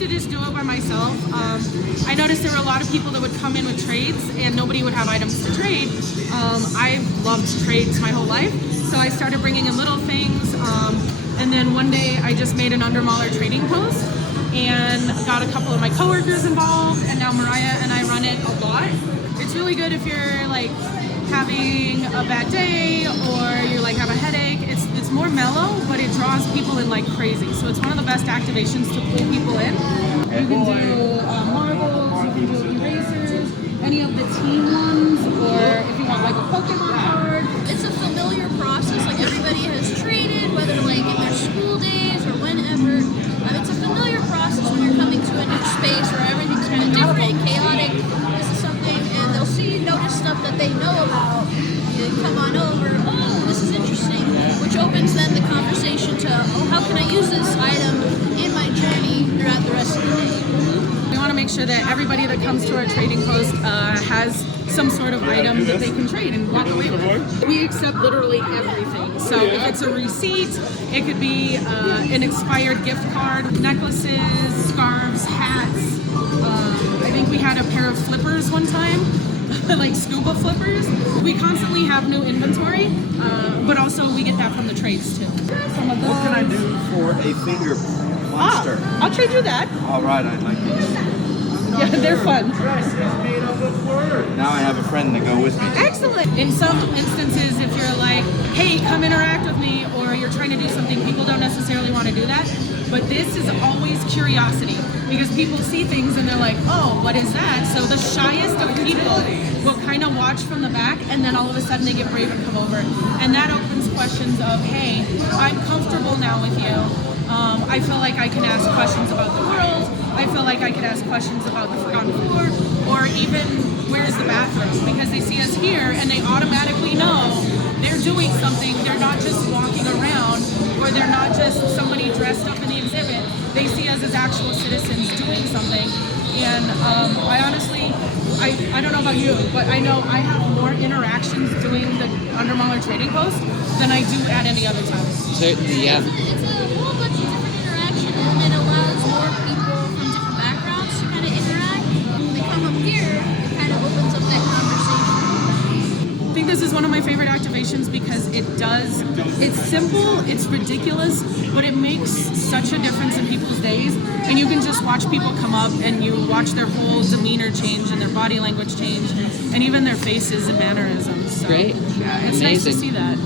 to just do it by myself. I noticed there were a lot of people that would come in with trades and nobody would have items to trade. I've loved trades my whole life, so I started bringing in little things. And then one day I just made an Under Mauler trading post and got a couple of my coworkers involved, and now Mariah and I run it a lot. It's really good if you're like having a bad day or you like have a headache. It's more mellow, but it draws people in like crazy. So it's one of the best activations to pull people in. You can do marbles, you can do erasers, any of the team ones, or if you want like a Pokemon card. It's a familiar process. Like everybody has traded, whether like in their school days or whenever. It's a familiar process when you're coming to a new space where everything's kind of different and chaotic. This is something, and they'll notice stuff that they know about. They come on over. Oh, this is interesting, which opens then the conversation to, oh, how can I use this item in my journey throughout the rest of the day? We want to make sure that everybody that comes to our trading post has some sort of item that they can trade and walk away with. We accept literally everything. So if it's a receipt, it could be an expired gift card, necklaces, scarves, hats. I think we had a pair of flippers one time, like scuba flippers. We constantly have new inventory, but also we get that from the trades too. What can I do for a finger monster? I'll trade you that. All right, I like these. Yeah, they're fun. Now I have a friend to go with me. Excellent. In some instances, if you're like, hey, come interact with me, or you're trying to do something, people don't necessarily want to do that. But this is always curiosity, because people see things and they're like, oh, what is that? So the shyest of people will kind of watch from the back, and then all of a sudden they get brave and come over. And that opens questions of, hey, I'm comfortable now with you. I feel like I can ask questions about the world. I feel like I could ask questions about the Forgotten Floor, or even where's the bathroom, because they see us here and they automatically know they're doing something. They're not just walking around, or they're not just somebody dressed up in the exhibit. They see us as actual citizens doing something. And I honestly, I don't know about you, but I know I have more interactions doing the Under Mauler trading post than I do at any other time. So, yeah. It's a whole bunch of different interaction, and it allows more people from different backgrounds to kind of interact. When they come up here, it kind of opens up that conversation. I think this is one of my favorite activations because it's simple, it's ridiculous, but it makes such a difference in people's days. And you can just watch people come up and you watch their whole demeanor change and their body language change and even their faces and mannerisms. So, Great. yeah, it's nice to see that.